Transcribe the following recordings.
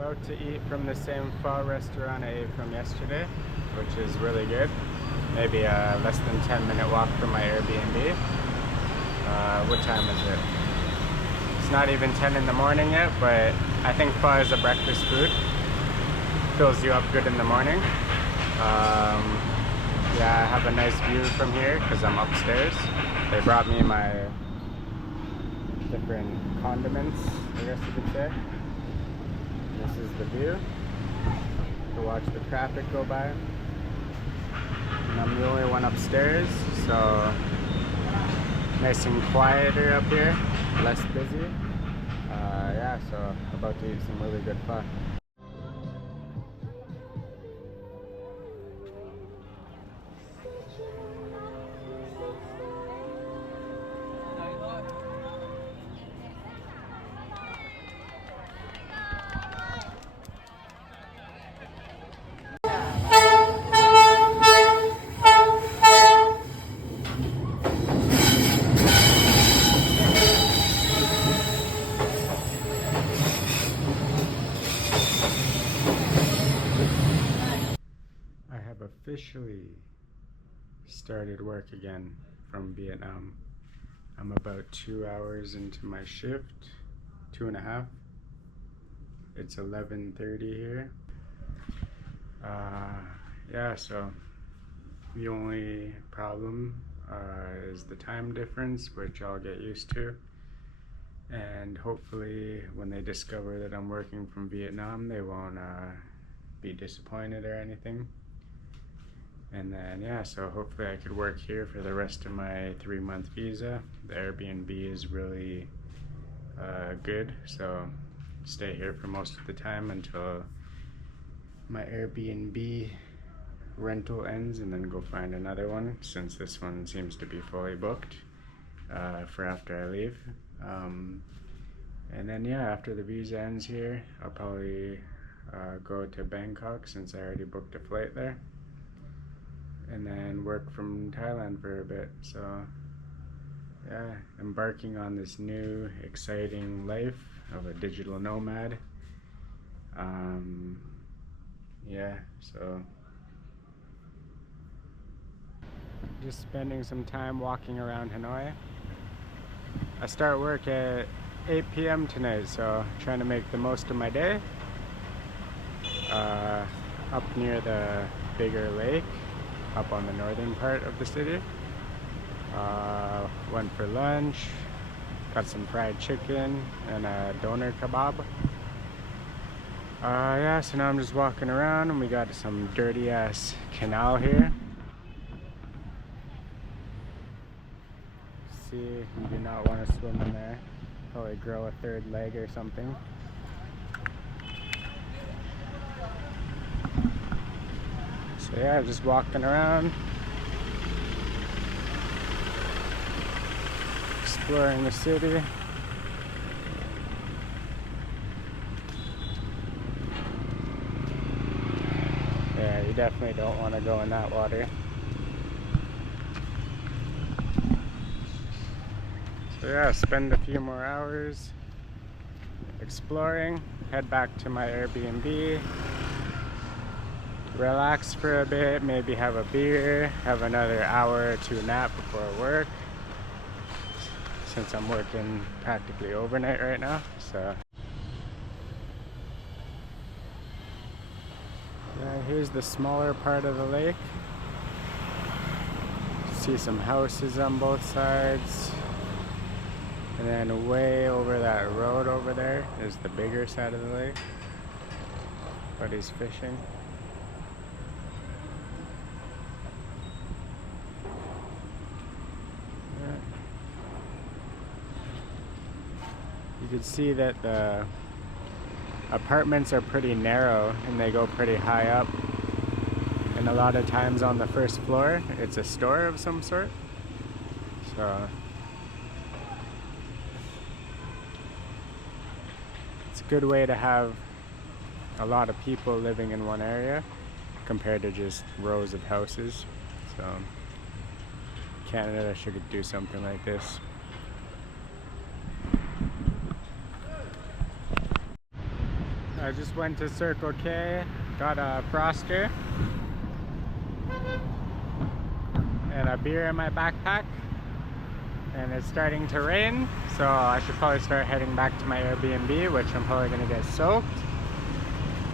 About to eat from the same pho restaurant I ate from yesterday, which is really good. Maybe a less than 10-minute walk from my Airbnb. What time is it? It's not even 10 in the morning yet, but I think pho is a breakfast food. Fills you up good in the morning. Yeah, I have a nice view from here because I'm upstairs. They brought me my different condiments, I guess you could say. This is the view. To watch the traffic go by. And I'm the only one upstairs, so nice and quieter up here, less busy. Yeah, so about to eat some really good pho. Officially started work again from Vietnam. I'm about 2 hours into my shift, 2.5. It's 11:30 here. Yeah, so the only problem is the time difference, which I'll get used to. And hopefully when they discover that I'm working from Vietnam, they won't be disappointed or anything. And then, yeah, so hopefully I could work here for the rest of my 3-month visa. The Airbnb is really good, so stay here for most of the time until my Airbnb rental ends, and then go find another one, since this one seems to be fully booked for after I leave. And then, yeah, after the visa ends here, I'll probably go to Bangkok, since I already booked a flight there. And then work from Thailand for a bit. So yeah, embarking on this new exciting life of a digital nomad. Yeah, so just spending some time walking around Hanoi. I start work at 8 p.m. tonight, so trying to make the most of my day. Up near the bigger lake, up on the northern part of the city. Went for lunch, got some fried chicken and a doner kebab. Yeah, so now I'm just walking around, and we got some dirty ass canal here. See, you do not want to swim in there. Probably grow a third leg or something. So yeah, just walking around, exploring the city. Yeah, you definitely don't want to go in that water. So yeah, spend a few more hours exploring, head back to my Airbnb. Relax for a bit, maybe have a beer, have another hour or two nap before work, since I'm working practically overnight right now. So yeah, here's the smaller part of the lake. See some houses on both sides, and then way over that road over there is the bigger side of the lake. Buddy's fishing. You can see that the apartments are pretty narrow and they go pretty high up. And a lot of times on the first floor, it's a store of some sort. So it's a good way to have a lot of people living in one area compared to just rows of houses. So Canada should do something like this. I I just went to Circle K, got a Froster and a beer in my backpack, and it's starting to rain, so I should probably start heading back to my Airbnb, which I'm probably gonna get soaked.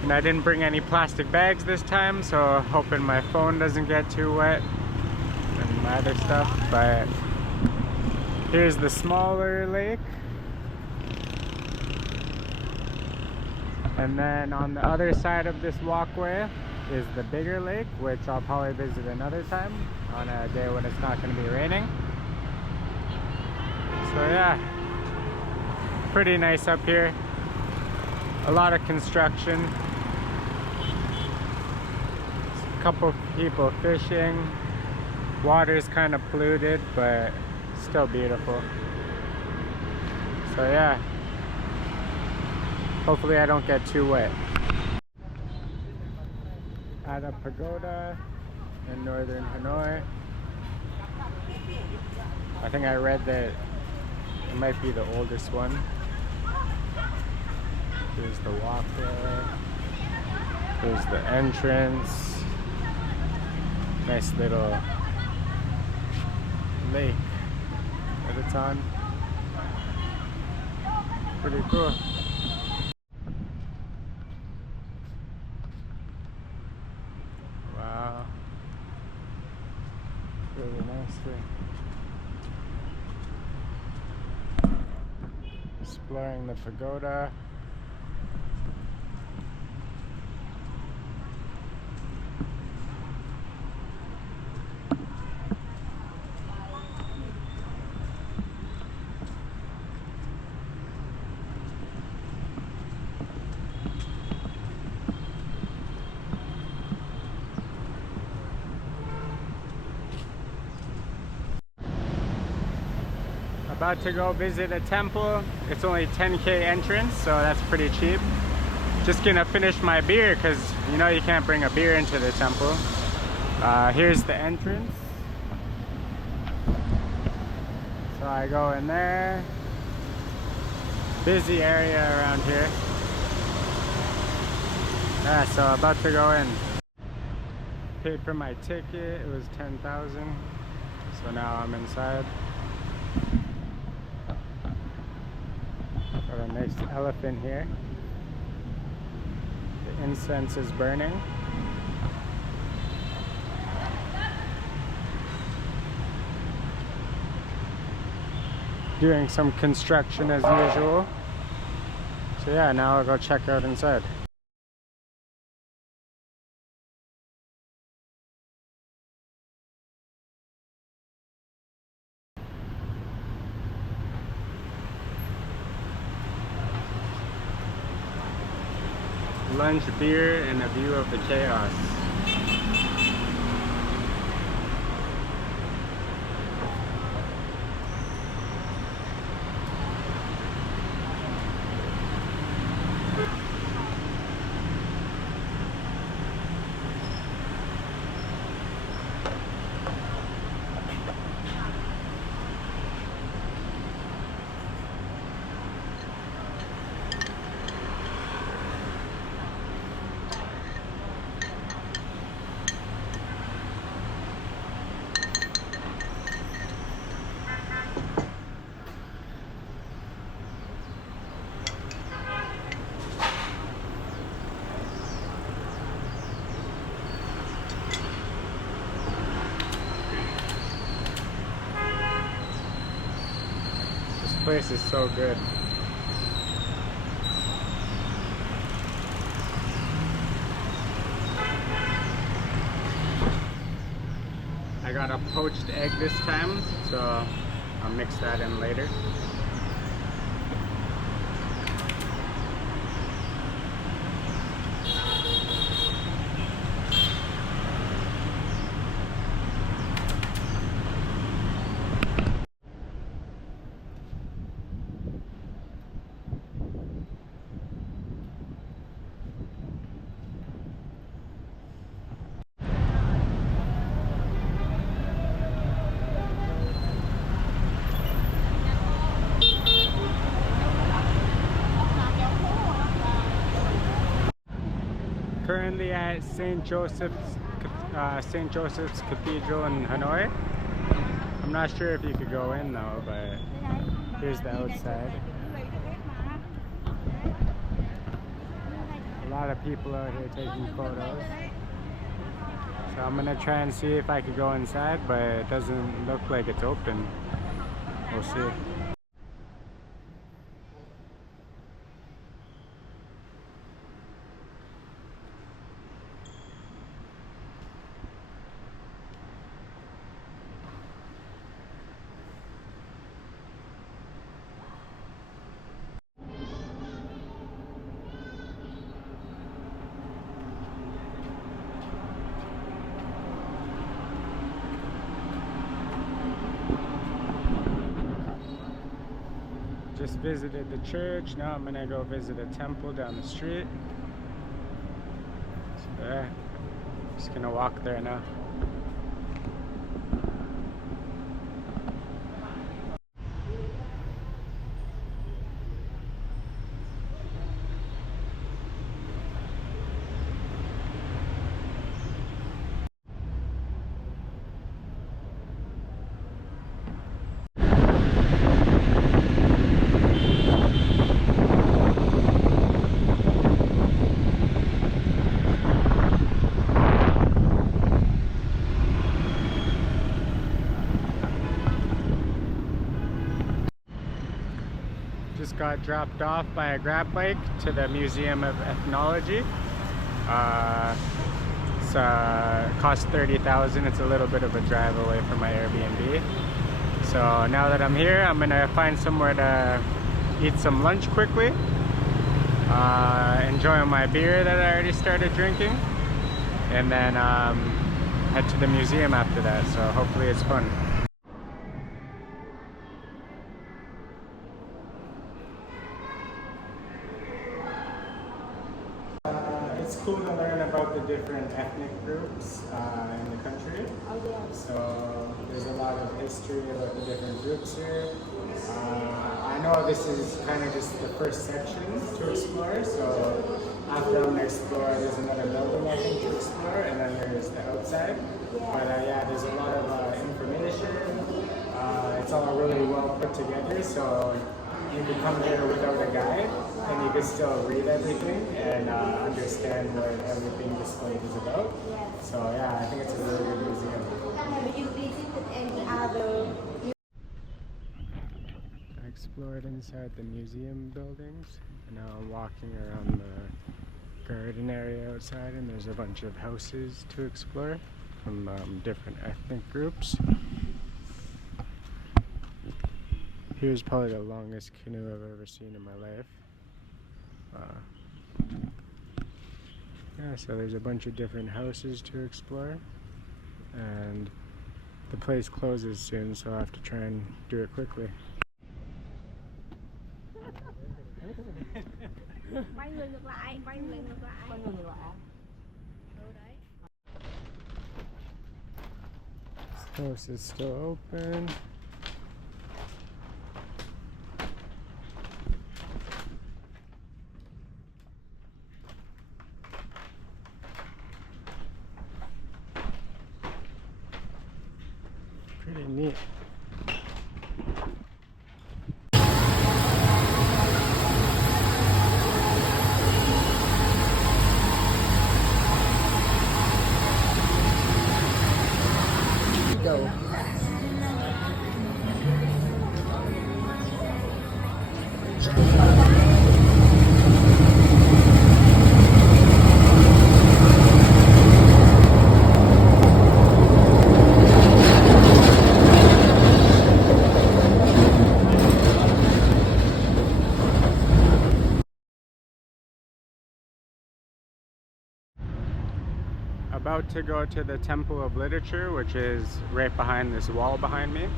And I didn't bring any plastic bags this time, so hoping my phone doesn't get too wet and my other stuff. But here's the smaller lake, and then on the other side of this walkway is the bigger lake, which I'll probably visit another time on a day when it's not going to be raining. So yeah, pretty nice up here. A lot of construction, a couple people fishing. Water's kind of polluted, but still beautiful. So yeah, hopefully I don't get too wet. At a pagoda in northern Hanoi. I think I read that it might be the oldest one. Here's the walkway. Here's the entrance. Nice little lake that it's on. Pretty cool. Wow. Really nicely. Exploring the pagoda. About to go visit a temple. It's only 10K entrance, so that's pretty cheap. Just gonna finish my beer because you know you can't bring a beer into the temple. Here's the entrance. So I go in there. Busy area around here. Yeah, so about to go in. Paid for my ticket, it was 10,000. So now I'm inside. Got a nice elephant here. The incense is burning. Doing some construction as usual. So yeah, now I'll go check out inside. Lunch, beer, and a view of the chaos. This place is so good. I got a poached egg this time, so I'll mix that in later. currently at St. Joseph's Cathedral in Hanoi. I'm not sure if you could go in though, but here's the outside. A lot of people out here taking photos. So I'm gonna try and see if I could go inside, but it doesn't look like it's open. We'll see. Just visited the church. Now I'm gonna go visit a temple down the street. So yeah, just gonna walk there now. Just got dropped off by a grab bike to the Museum of Ethnology. Cost $30,000. It's a little bit of a drive away from my Airbnb. So now that I'm here, I'm gonna find somewhere to eat some lunch quickly. Enjoy my beer that I already started drinking, and then head to the museum after that. So hopefully it's fun. It's cool to learn about the different ethnic groups in the country. So there's a lot of history about the different groups here. I know this is kind of just the first section to explore, so after I'm going to explore, there's another building I think to explore, and then there's the outside. But yeah, there's a lot of information. It's all really well put together, so you can come here without a guide, and you can still read everything and understand what everything displayed is about. So yeah, I think it's a really good museum. Have you visited any other? I explored inside the museum buildings, and now I'm walking around the garden area outside, and there's a bunch of houses to explore from different ethnic groups. Here's probably the longest canoe I've ever seen in my life. Yeah, so there's a bunch of different houses to explore, and the place closes soon, so I'll have to try and do it quickly. This house is still open. Pretty neat. Go. About to go to the Temple of Literature, which is right behind this wall behind me.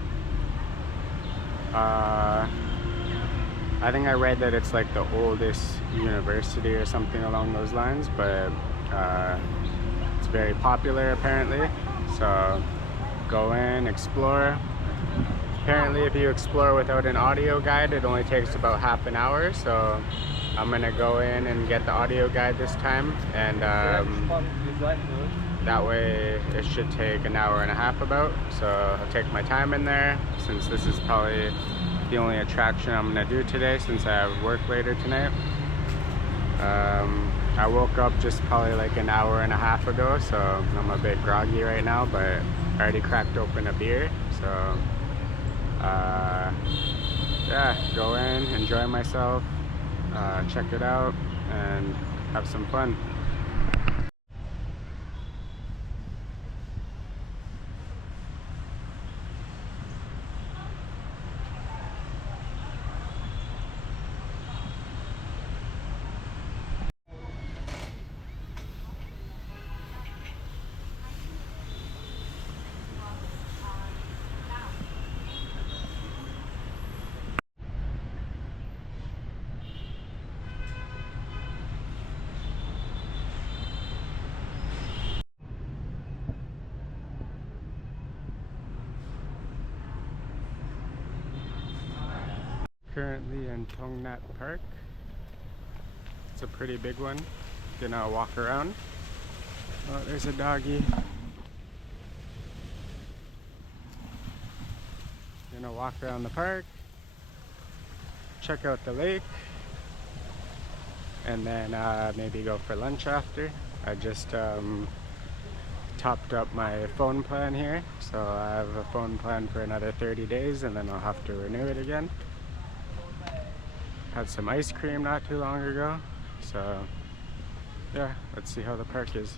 I think I read that it's like the oldest university or something along those lines, but it's very popular apparently. So go in, explore. Apparently if you explore without an audio guide, it only takes about half an hour, so I'm gonna go in and get the audio guide this time, and that way it should take an hour and a half about. So I'll take my time in there, since this is probably the only attraction I'm gonna do today, since I have work later tonight. I woke up just probably like an hour and a half ago, so I'm a bit groggy right now, but I already cracked open a beer. So yeah, go in, enjoy myself, check it out, and have some fun. Currently in Tongnat Park. It's a pretty big one. Gonna walk around. Oh, there's a doggy. Gonna walk around the park, check out the lake, and then maybe go for lunch after. I just topped up my phone plan here, so I have a phone plan for another 30 days, and then I'll have to renew it again. Had some ice cream not too long ago, so yeah, let's see how the park is.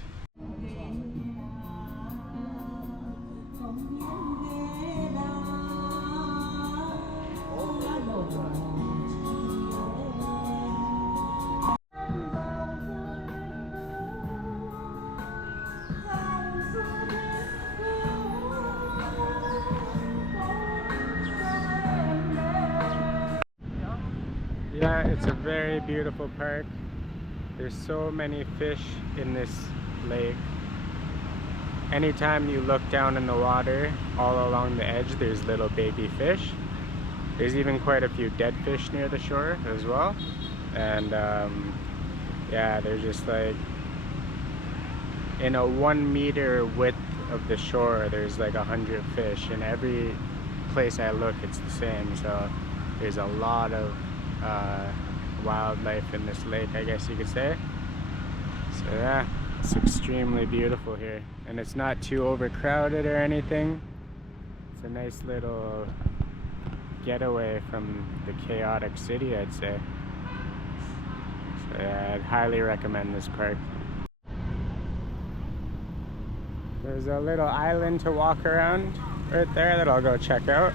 Yeah, it's a very beautiful park. There's so many fish in this lake. Anytime you look down in the water, all along the edge, there's little baby fish. There's even quite a few dead fish near the shore as well. And yeah, they're just like, in a 1 meter width of the shore, there's like 100 fish. In every place I look, it's the same. So there's a lot of wildlife in this lake, I guess you could say. So yeah, it's extremely beautiful here, and it's not too overcrowded or anything. It's a nice little getaway from the chaotic city, I'd say. So yeah, I'd highly recommend this park. There's a little island to walk around right there that I'll go check out.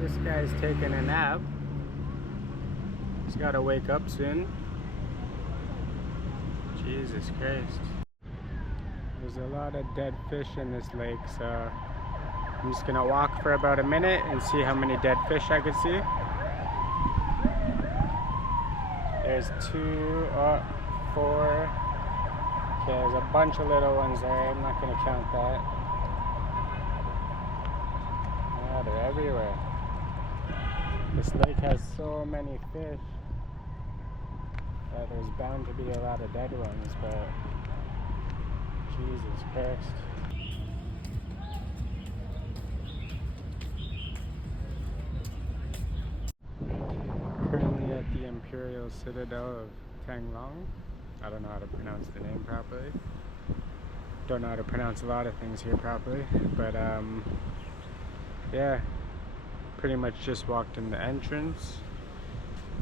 This guy's taking a nap. He's got to wake up soon. Jesus Christ. There's a lot of dead fish in this lake, so I'm just gonna walk for about a minute and see how many dead fish I could see. There's 2, 4. Okay, there's a bunch of little ones there. I'm not gonna count that. Yeah, they're everywhere. This lake has so many fish that there's bound to be a lot of dead ones, but Jesus Christ. Currently at the Imperial Citadel of Tanglong. I don't know how to pronounce the name properly. Don't know how to pronounce a lot of things here properly, but yeah, pretty much just walked in the entrance.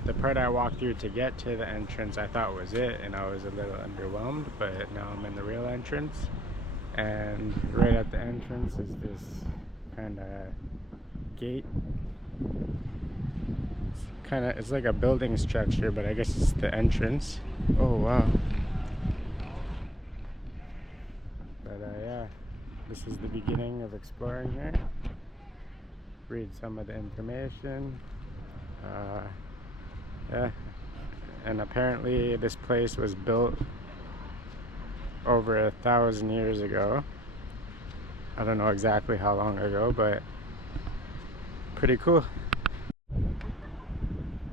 The part I walked through to get to the entrance I thought was it, and I was a little underwhelmed, but now I'm in the real entrance, and right at the entrance is this kind of gate. It's like a building structure, but I guess it's the entrance. Oh wow. But yeah, this is the beginning of exploring here. Read some of the information. Yeah, and apparently this place was built over 1,000 years ago, I don't know exactly how long ago, but pretty cool.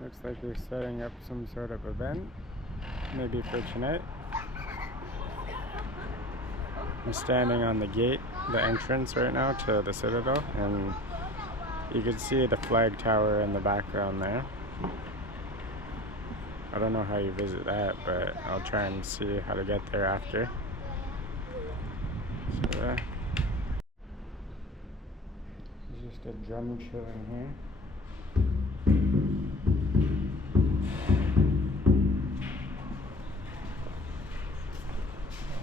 Looks like they're setting up some sort of event, maybe for tonight. I'm standing on the gate, the entrance right now to the Citadel, and you can see the flag tower in the background there. I don't know how you visit that, but I'll try and see how to get there after. So there's just a drum chilling here.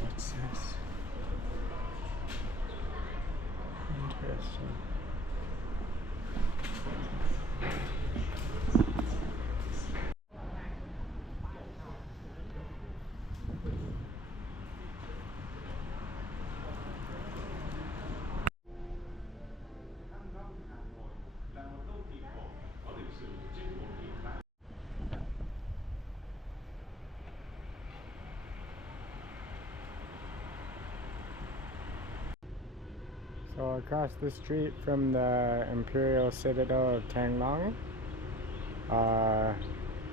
What's this? Interesting. So across the street from the Imperial Citadel of Tanglong,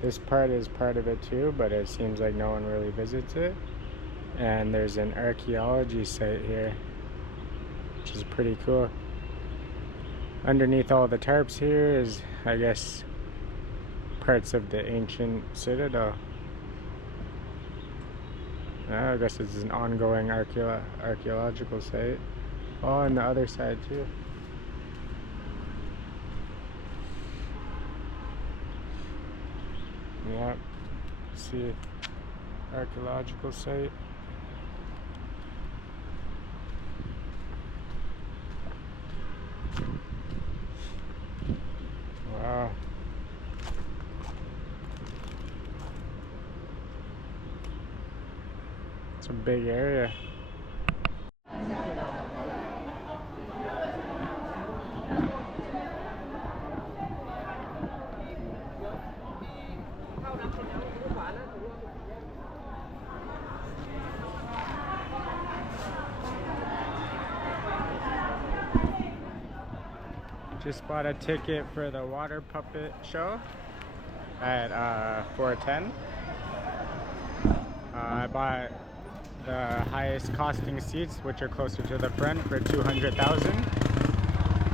this part is part of it too, but it seems like no one really visits it. And there's an archaeology site here, which is pretty cool. Underneath all the tarps here is, I guess, parts of the ancient citadel. I guess it's an ongoing archaeological site. Oh, on the other side too. Yep. See, archaeological site. Wow. It's a big area. Just bought a ticket for the water puppet show at 4:10. I bought the highest costing seats, which are closer to the front, for $200,000,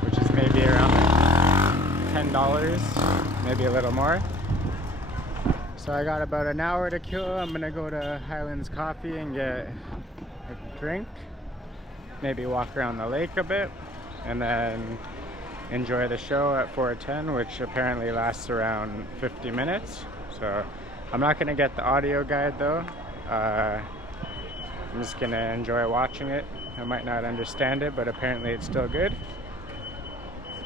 which is maybe around $10, maybe a little more. So I got about an hour to kill. I'm gonna go to Highlands Coffee and get a drink, maybe walk around the lake a bit, and then enjoy the show at 4:10, which apparently lasts around 50 minutes. So I'm not gonna get the audio guide though. I'm just gonna enjoy watching it. I might not understand it, but apparently it's still good.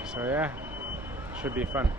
So yeah, should be fun.